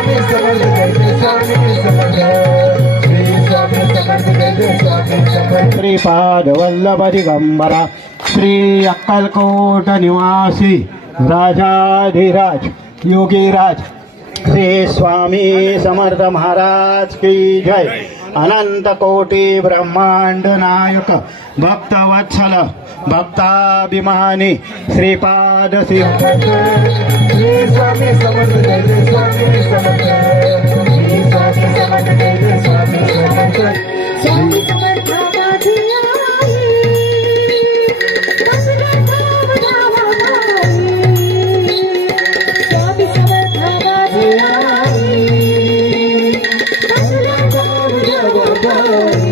स्वामी समर्थ जय जय स्वामी समर्थ श्री स्वामी समर्थ जय जय स्वामी समर्थ श्रीपाद वल्लभ दिगंबरा श्री अक्कलकोट निवासी राजाधिराज योगीराज श्री स्वामी समर्थ महाराज की जय। अनंत कोटि ब्रह्मांड नायक भक्तवत्सल भक्ताभिमानी श्रीपाद श्री स्वामी समर्थ जय जय स्वामी समर्थ श्री स्वामी समर्थ जय जय स्वामी समर्थ स्वामी समर्थ माझी आई, स्वामी समर्थ माझी आई,